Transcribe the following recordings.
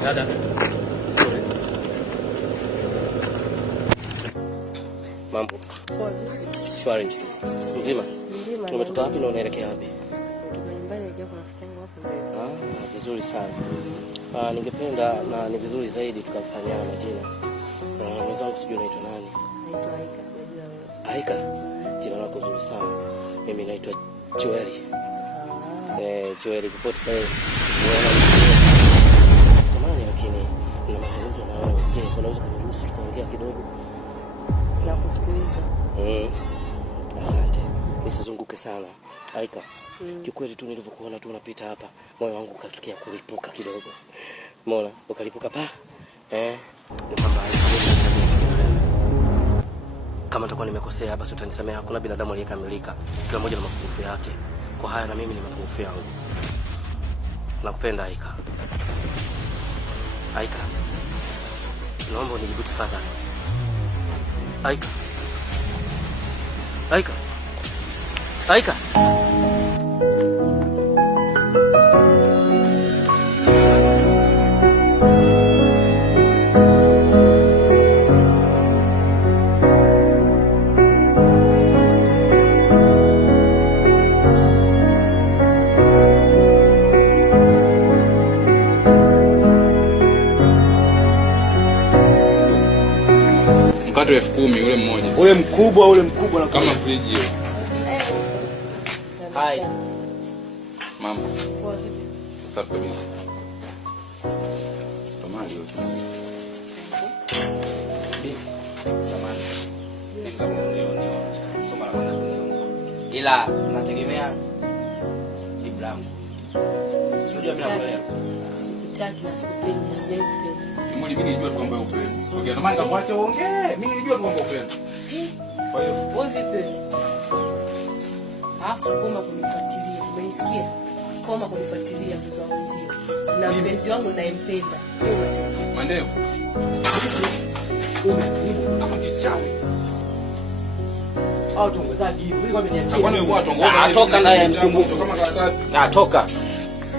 Dada. Sorry. Mambo. Shwari. Mzima? Mzima. Umetoka wapi na unaelekea wapi? Nyumbani nilikuwa kwa rafiki yangu hapo mbele. Vizuri sana. Ningependa na ni vizuri zaidi tukafanyana majina. Mwenzangu sijui unaitwa nani? Naitwa Aika, sijui wewe. Aika? Jina lako zuri sana. Mimi naitwa Joeli. Joeli kipote pale. Samahani lakini nina mazungumzo na wewe. Je, unaweza kuniruhusu tukaongea kidogo? Nakusikiliza. Asante. Nisizunguke sana. Aika. Kikweli tu nilivyokuona tu unapita hapa, moyo wangu ukatokea kulipuka kidogo. Umeona? Ukalipuka pa. Ni kwamba kama nitakuwa nimekosea basi utanisamehe. Hakuna binadamu aliyekamilika. Kila mmoja na mapungufu yake. Kwa haya na mimi ni mapungufu yangu. Nakupenda Aika. Aika. Naomba unijibu tafadhali. Aika. Aika. Aika. Mkate 10,000 ule mmoja. Ule mkubwa na kama friji hiyo. Hai. Mambo. Safi kabisa. Tomali yote. Samani. Soma la kwanza. Ila nategemea Ibrahim. Sio mimi nakuelewa. Sikutaki na sikupendi, sijaipenda. Mimi nilijua kwamba upendo. Okay, ndio maana nikakuacha uongee. Mimi nilijua kwamba upendo. Kwa hiyo, wewe vipi? Koma kunifuatilia. Umenisikia? Koma kunifuatilia mtu wenzio. Na mpenzi wangu ninayempenda. Koma tena. Mandevu. Au tungozaji hivi. Wewe umeniachia. Kwani wewe watu ngoja. Atoka naye msumbufu. Kama karatasi. Toka.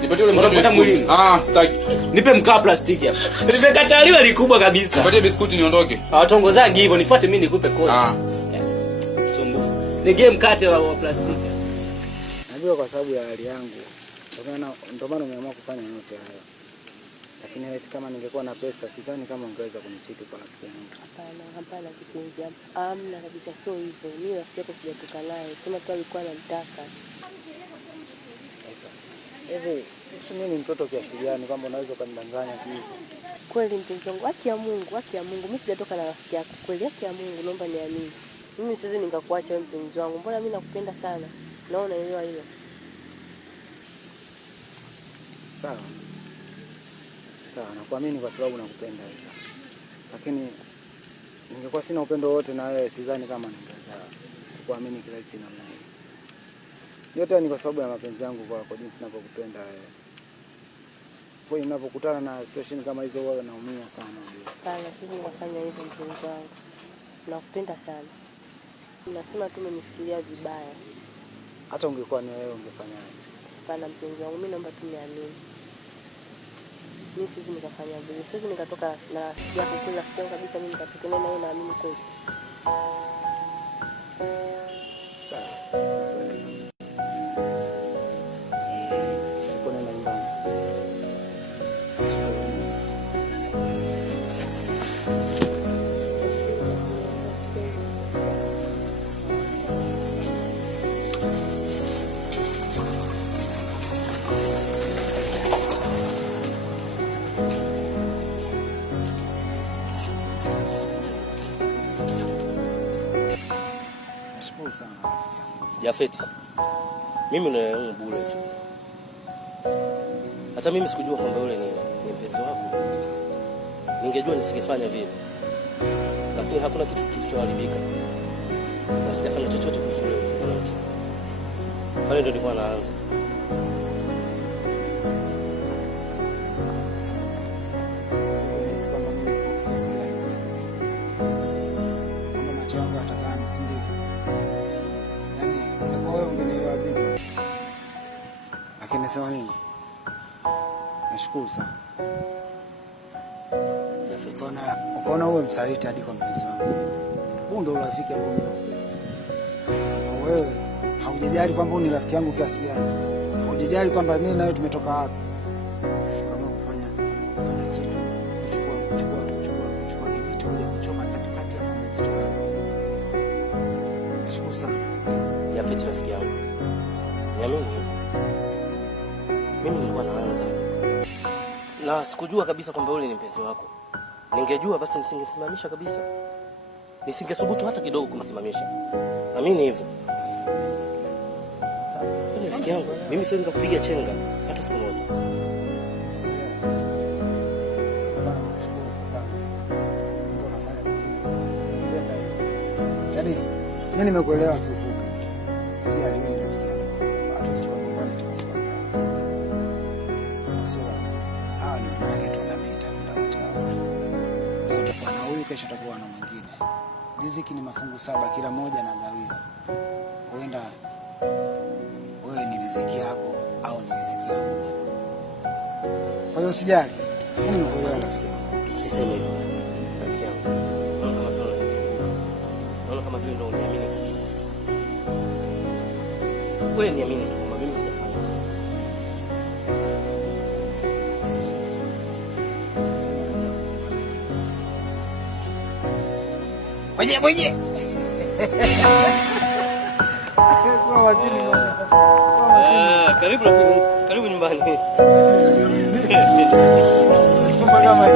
Nipatie ule mkate. Sitaki. Nipe mkaa plastiki hapa. Nimekataliwa likubwa kabisa. Nipatie biskuti niondoke. Watongozaji hivyo, nifuate mimi nikupe kozi. Msumbufu. Nigee mkate wa plastiki. Najua kwa sababu ya hali yangu. Ndio maana nimeamua kufanya yote haya. Lakini eti kama ningekuwa na pesa, sidhani kama ungeweza kunichiti kwa rafiki yangu. Hapana kipenzi. Amna kabisa, sio hivyo. Mimi rafiki yako sijatoka naye. Sema tu alikuwa ananitaka. Hivi, mimi ni mtoto kiasi gani kwamba unaweza kunidanganya hivi? Kweli mpenzi wangu, haki ya Mungu. Mimi sijatoka na rafiki yako. Kweli haki ya Mungu, naomba niamini. Mimi siwezi nikakuacha wewe mpenzi wangu. Mbona mimi nakupenda sana? Naona unaelewa hilo. Sawa, nakuamini kwa sababu nakupenda Aisha. Lakini ningekuwa sina upendo wote na wewe, sidhani kama ningeweza kukuamini kirahisi namna hiyo. Yote ni kwa sababu ya mapenzi yangu kwako, jinsi ninavyokupenda wewe. Kwa hiyo ninapokutana na situation kama hizo wewe naumia sana. Hapana, siwezi nikafanya hivyo mpenzi wangu. Nakupenda sana. Nasema tu umenifikiria vibaya. Hata ungekuwa ni wewe ungefanyaje? Hapana mpenzi wangu, mimi naomba tu niamini. Mimi siwezi nikafanya vile. Siwezi nikatoka na rafiki yako kwa rafiki yangu kabisa, mimi nikatoka na wewe naamini kweli. Sawa. Jafeti. Mimi naelewa bure tu. Hata mimi sikujua kwamba yule ni mpenzi wako. Ningejua nisingefanya vile. Lakini hakuna kitu kilichoharibika. Na sijafanya chochote kuhusu yule mwanamke. Pale ndio nilikuwa naanza. Lakini sema nini? Nashukuru sana. Ukaona uwe msaliti hadi kwa mpenzi wangu. Huu ndio urafiki ambao mimi. Wewe haujajali kwamba ni rafiki yangu kiasi gani. Haujajali kwamba mimi na wewe tumetoka wapi. Kama kufanya kitu, kuchukua kijito ule kuchoma katikati ya kitu. Nashukuru sana. Jafet rafiki yangu. Niamini hivyo. Mimi nilikuwa naanza. Na sikujua kabisa kwamba yule ni mpenzi wako. Ningejua basi nisingesimamisha kabisa. Nisingesubutu hata kidogo kumsimamisha. Amini hivyo. Rafiki yangu, mimi siwezi kukupiga chenga hata siku moja. Yaani, mimi nimekuelewa kifupi. Si alioni rafiki yangu. Hata usichukue nyumbani tukasema. Ni wanawake tunapita muda wote hapo. Leo utakuwa na huyu, kesho utakuwa na mwingine. Riziki ni mafungu 7, kila moja na gawiwa. Huenda wewe ni riziki yako au ni riziki yako. Kwa hiyo usijali. Mimi nimekuelewa rafiki yangu. Usiseme hivyo. Rafiki yangu. Naona kama vile ndio uniamini kabisa sasa. Wewe niamini tu, mimi sijafanya. Mwenye. Kwa wakini bwana. Karibu nyumbani. Kumbe kama